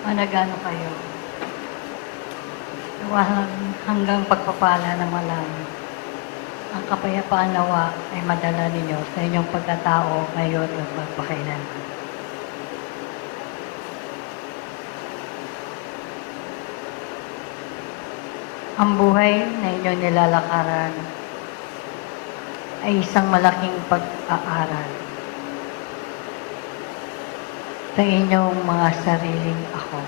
managano kayo. Nawahan hanggang pagpapala ng malami. Ang kapayapaan nawa ay madala ninyo sa inyong pagkatao ngayon at magpakailanman. Ang buhay na inyong nilalakaran ay isang malaking pag-aaral sa inyong mga sariling ako.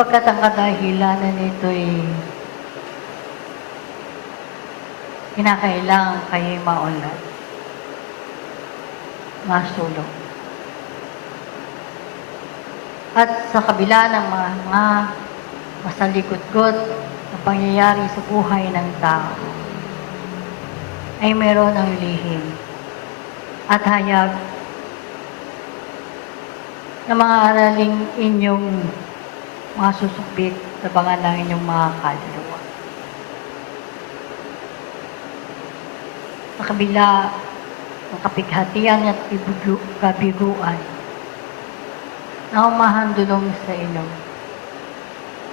Pagkat ang kadahilanan nito'y kinakailangan kayo'y maunlad, masulong. At sa kabila ng mga, mga masalikot-got na pangyayari sa buhay ng tao, ay meron ang lihim at hayag na mga araling inyong mga sa bangan ng inyong mga kaluluwa. Sa kabila ng kapighatian at kabigu- kabiguan na umahandulong sa inyo.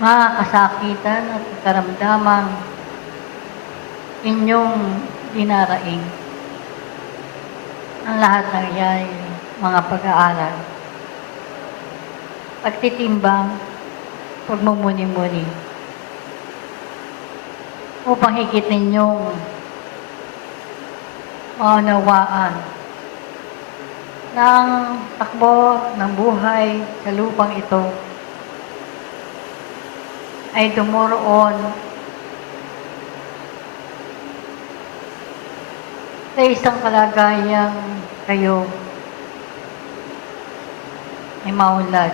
Mga kasakitan at karamdamang inyong dinaraing. Ang lahat ng iyan ay mga pag-aaral. Pagtitimbang, pagmumuni-muni. Upang higit ninyong maunawaan ng takbo ng buhay sa lupang ito ay dumoroon sa isang kalagayang kayo ay maunlad.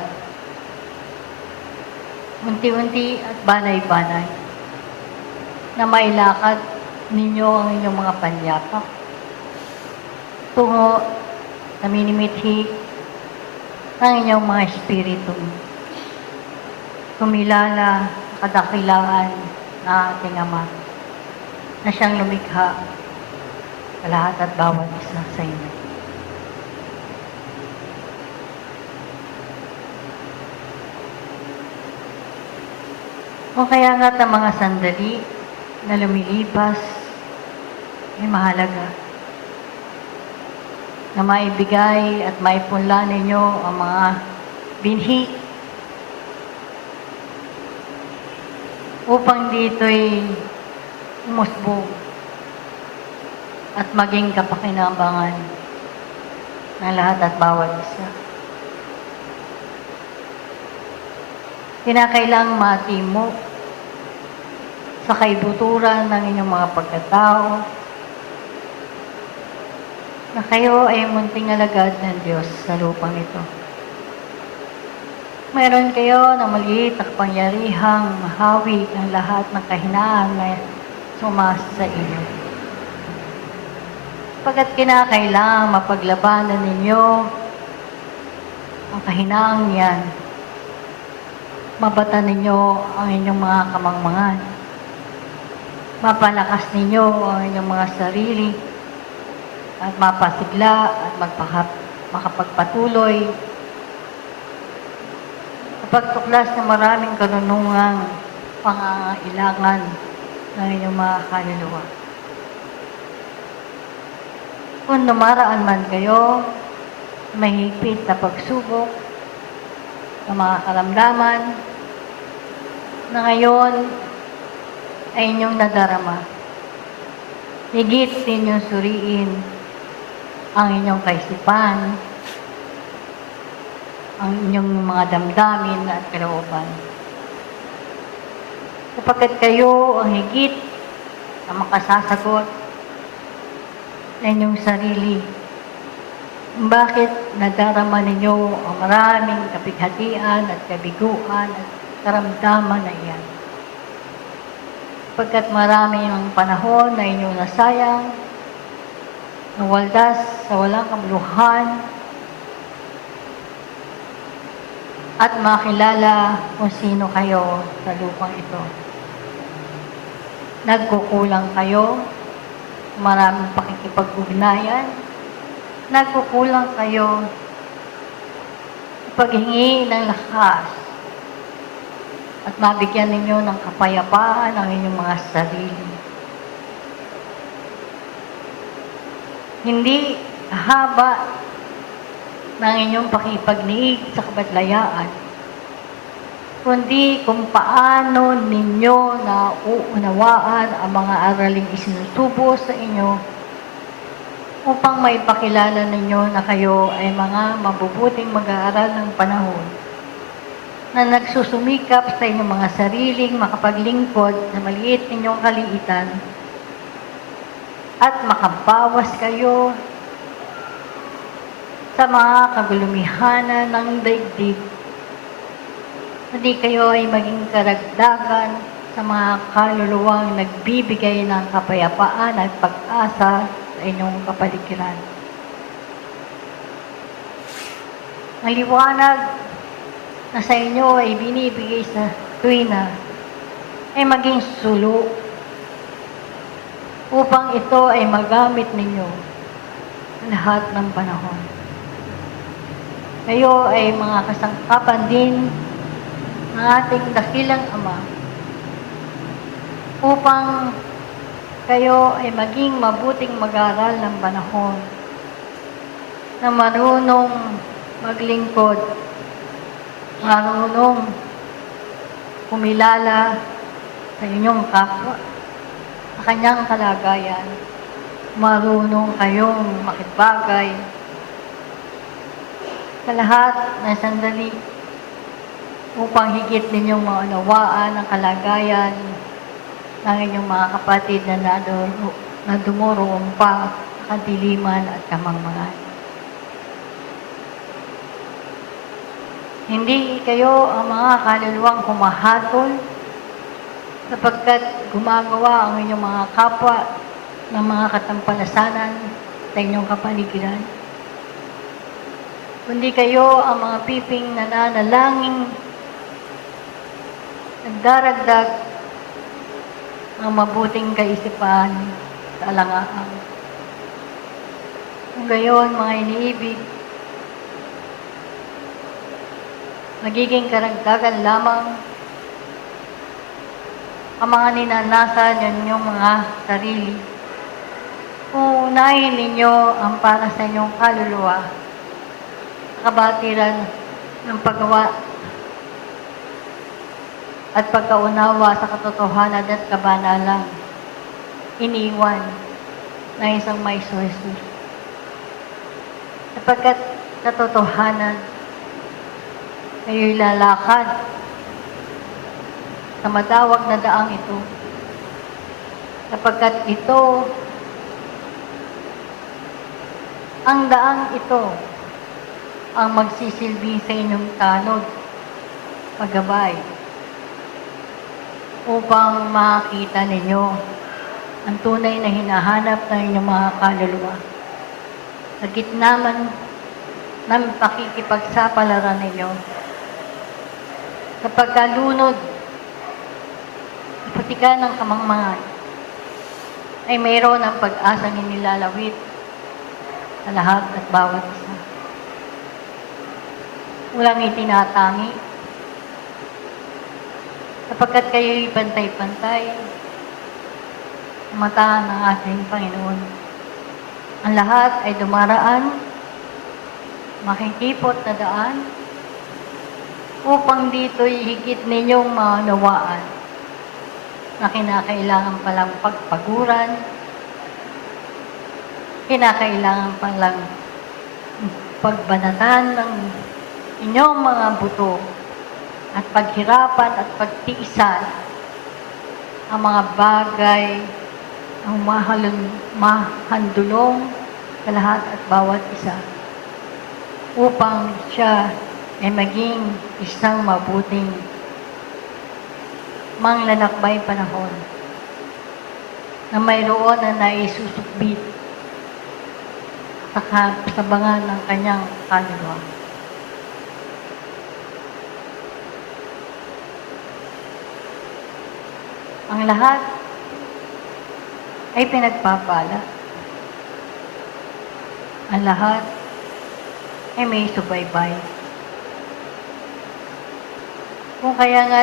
Unti-unti at banay-banay na mailakad ninyo ang inyong mga panyapak tungo na minimithi ng inyong mga espiritu. Kumilala kadakilaan na ating Ama na siyang lumikha lahat at bawat isa sa inyo. O kaya nga't ang mga sandali na lumilipas ay mahalaga na maibigay at maipunla ninyo ang mga binhi upang dito'y umusbog at maging kapakinabangan ng lahat at bawat isa. Kinakailang matimo sa kaibuturan ng inyong mga pagkatao na kayo ay munting alagad ng Diyos sa lupang ito. Mayroon kayo na maliit na kapangyarihang mahawi ang lahat ng kahinaan na sumasa sa inyo. Pagkat kinakailangan mapaglabanan ninyo ang kahinaang yan, mabata ninyo ang inyong mga kamangmangan, mapalakas ninyo ang inyong mga sarili, at mapasigla at magpaka, makapagpatuloy pagtuklas ng maraming karunungang pangangailangan ng inyong mga kaluluwa. Kung numaraan man kayo, mahigpit na pagsubok ng mga karamdaman na ngayon ay inyong nadarama. Higit ninyong suriin ang inyong kaisipan, ang inyong mga damdamin at kalooban. Sapagkat kayo ang higit na makasasagot sa inyong sarili. Bakit nadarama ninyo ang maraming kapighatian at kabiguan at karamdaman na iyan? Pagkat marami ang panahon na inyong nasayang, nawaldas sa walang kabuluhan, at makilala kung sino kayo sa lupang ito. Nagkukulang kayo, maraming pakikipag-ugnayan, nagkukulang kayo. Paghingi ng lakas. At mabigyan ninyo ng kapayapaan ang inyong mga sarili. Hindi haba ng inyong pakipagniig sa kabatlayaan, kundi kung paano ninyo na uunawaan ang mga araling isinusubo sa inyo upang maipakilala ninyo na kayo ay mga mabubuting mag-aaral ng panahon na nagsusumikap sa inyong mga sariling makapaglingkod sa maliit ninyong kaliitan at makabawas kayo sa mga kagulumihanan ng daigdig. Hindi kayo ay maging karagdagan sa mga kaluluwang nagbibigay ng kapayapaan at pag-asa sa inyong kapaligiran. Ang liwanag na sa inyo ay binibigay sa tuwina ay maging sulo upang ito ay magamit ninyo lahat ng panahon. Kayo ay mga kasangkapan din ng ating dakilang Ama upang kayo ay maging mabuting mag-aral ng panahon na marunong maglingkod, marunong kumilala sa inyong kapwa, sa kanyang kalagayan, marunong kayong makibagay sa lahat ng sandali upang higit ninyong maunawaan ang kalagayan ng inyong mga kapatid na, naduro, na pa kadiliman at kamangmangan. Hindi kayo ang mga kaluluwang humahatol sapagkat gumagawa ang inyong mga kapwa ng mga katampalasanan sa inyong kapaligiran. Kundi kayo ang mga piping nananalangin nagdaragdag ang mabuting kaisipan sa alangaang. Kung gayon, mga iniibig, magiging karagdagan lamang ang mga ninanasa ninyong mga sarili. Unahin ninyo ang para sa inyong kaluluwa, kabatiran ng paggawa at pagkaunawa sa katotohanan at kabanalang iniwan ng isang may Jesus. Sapagkat katotohanan kayo'y lalakad sa matawag na daang ito. Sapagkat ito, ang daang ito, ang magsisilbi sa inyong tanod, paggabay, upang makita ninyo ang tunay na hinahanap ng inyong mga kaluluwa. Sa gitna man ng pakikipagsapalaran ninyo, sa pagkalunod, sa patikan ng kamangmangan, ay mayroon ang pag-asang inilalawit sa lahat at bawat isa. Walang itinatangi, sapagkat kayo'y pantay-pantay sa mata ng ating Panginoon. Ang lahat ay dumaraan, makikipot na daan, upang dito'y higit ninyong maunawaan na kinakailangan palang pagpaguran, kinakailangan palang pagbanatan ng inyong mga buto at paghirapan at pagtiisan ang mga bagay ang mahalun, mahandulong sa lahat at bawat isa upang siya ay maging isang mabuting manglalakbay panahon na mayroon na naisusukbit sa kasabangan ng kanyang kaluluwa. Ang lahat ay pinagpapala. ang lahat ay may subaybay. Kung kaya nga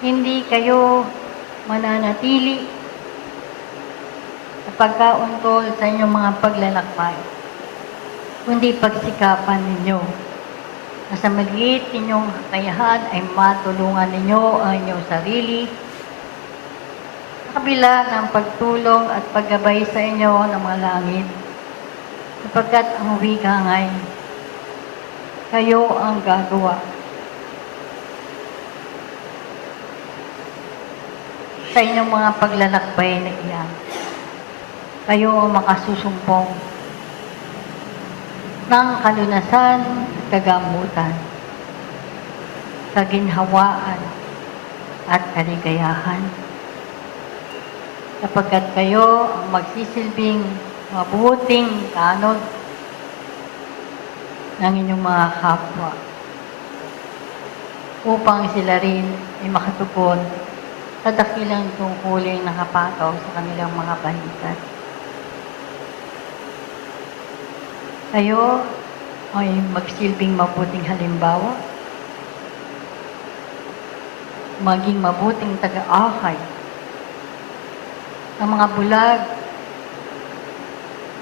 hindi kayo mananatili sa pagkauntol sa inyong mga paglalakbay, kundi pagsikapan ninyo na sa maliit ninyong kakayahan ay matulungan ninyo ang inyong sarili sa kabila ng pagtulong at paggabay sa inyo ng mga langit sapagkat ang wika nga'y kayo ang gagawa sa inyong mga paglalakbay na iyan. Kayo ang makasusumpong ng kalunasan at kagamutan, kaginhawaan at kaligayahan. Sapagkat kayo ang magsisilbing mabuting tanod ng inyong mga kapwa upang sila rin ay makatugon sa dakilang tungkuling nakapataw sa kanilang mga balikat. Kayo ay magsilbing mabuting halimbawa, maging mabuting taga-akay ng mga bulag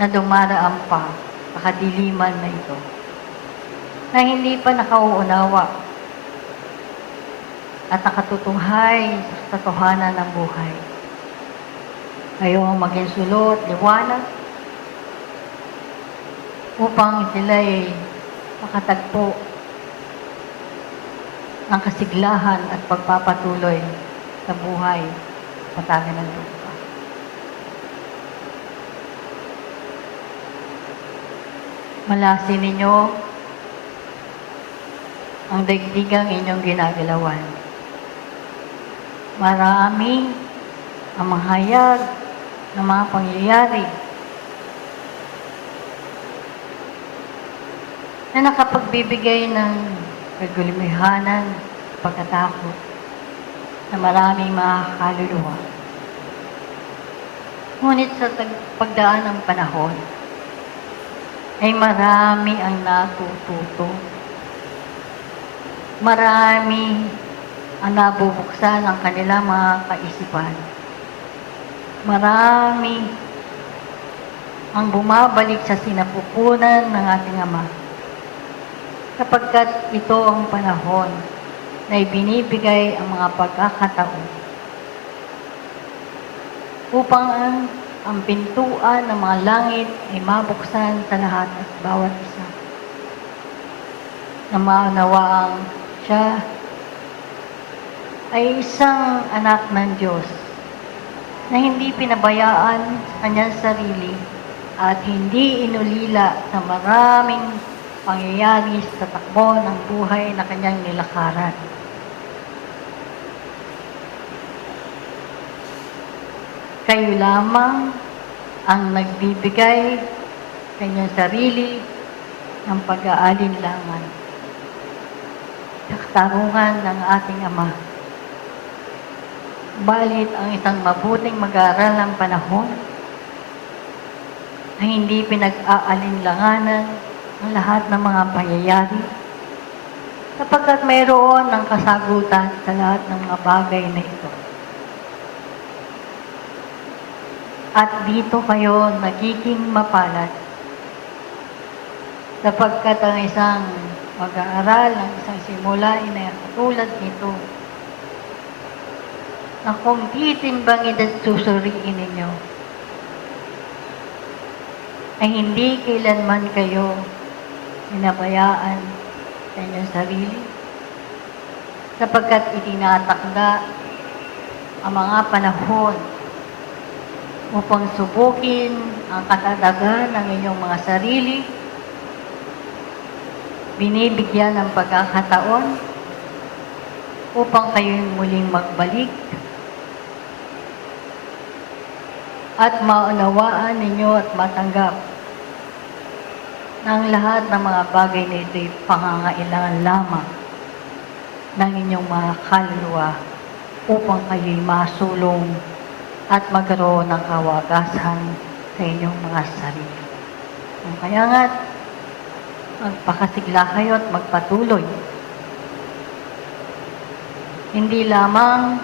na dumaraan pa sa na ito, na hindi pa nakauunawa at nakatutunghay sa katotohanan ng buhay. Kayo ang maging sulot, liwanag, upang sila makatagpo ng kasiglahan at pagpapatuloy sa buhay sa ng lupa. Malasin ninyo ang daigdigang inyong ginagalawan. Marami ang mga hayag ng mga pangyayari na nakapagbibigay ng kagulimihanan, pagkatakot na maraming mga kaluluwa. Ngunit sa pagdaan ng panahon, ay marami ang natututo. Marami ang nabubuksan ang kanilang mga kaisipan. Marami ang bumabalik sa sinapupunan ng ating Ama. Sapagkat ito ang panahon na ibinibigay ang mga pagkakataon upang ang, ang pintuan ng mga langit ay mabuksan sa lahat at bawat isa. Na maunawaang siya ay isang anak ng Diyos na hindi pinabayaan sa kanyang sarili at hindi inulila sa maraming pangyayari sa takbo ng buhay na kanyang nilakaran. Kayo lamang ang nagbibigay kanyang sarili ng pag-aalinlangan sa katarungan ng ating Ama. Balit ang isang mabuting mag-aaral ng panahon na hindi pinag-aalinlanganan ang lahat ng mga pangyayari sapagkat mayroon ng kasagutan sa lahat ng mga bagay na ito. At dito kayo nagiging mapalad. Sapagkat ang isang mag-aaral, ang isang simula ay katulad nito. Na kung titimbangin at susuriin ninyo, ay hindi kailanman kayo pinabayaan sa inyong sarili. Sapagkat itinatakda ang mga panahon upang subukin ang katatagan ng inyong mga sarili. Binibigyan ng pagkakataon upang kayo'y muling magbalik at maunawaan ninyo at matanggap ng lahat ng mga bagay na ito'y pangangailangan lamang ng inyong mga kaluluwa upang kayo'y masulong at magkaroon ng kawagasan sa inyong mga sarili. Kaya nga, magpakasigla kayo at magpatuloy. Hindi lamang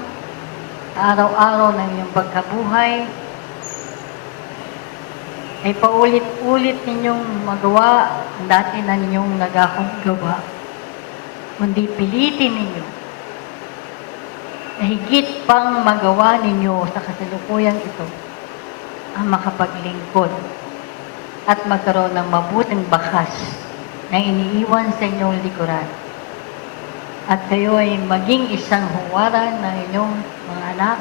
araw-araw ng iyong pagkabuhay, ay paulit-ulit ninyong magawa ang dati na ninyong nagakong gawa. Kundi pilitin ninyo na higit pang magawa ninyo sa kasalukuyan ito ang makapaglingkod at magkaroon ng mabuting bakas na iniiwan sa inyong likuran. At kayo ay maging isang huwaran ng inyong mga anak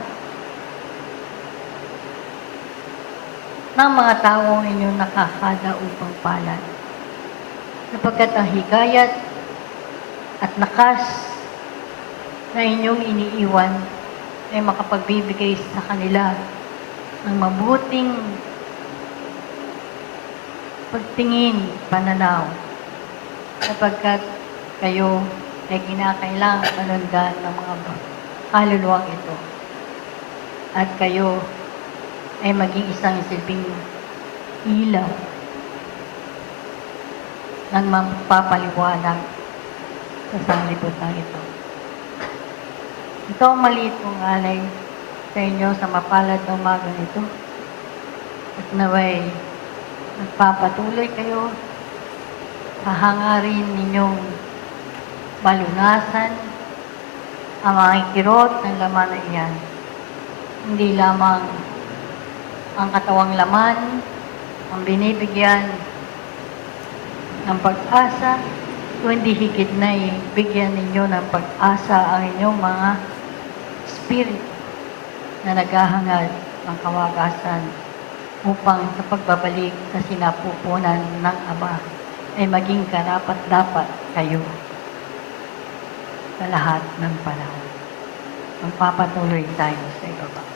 ng mga taong inyong nakakada upang palad. Sapagkat ang higayat at lakas na inyong iniiwan ay makapagbibigay sa kanila ng mabuting pagtingin, pananaw, sapagkat kayo ay kinakailangan manundan ng mga kaluluwang ito. At kayo ay maging isang silbing ilaw ng magpapaliwanag sa sanglibutan ito. Ito ang maliit kong alay sa inyo sa mapalad na umaga nito. At naway, nagpapatuloy kayo sa hangarin ninyong malunasan ang mga kirot ng laman na iyan. Hindi lamang ang katawang laman ang binibigyan ng pag-asa, kundi higit na bigyan ninyo ng pag-asa ang inyong mga spirit na naghahangad ng kawagasan upang sa pagbabalik sa sinapupunan ng Ama ay maging karapat-dapat kayo sa lahat ng panahon. Magpapatuloy tayo sa ibaba.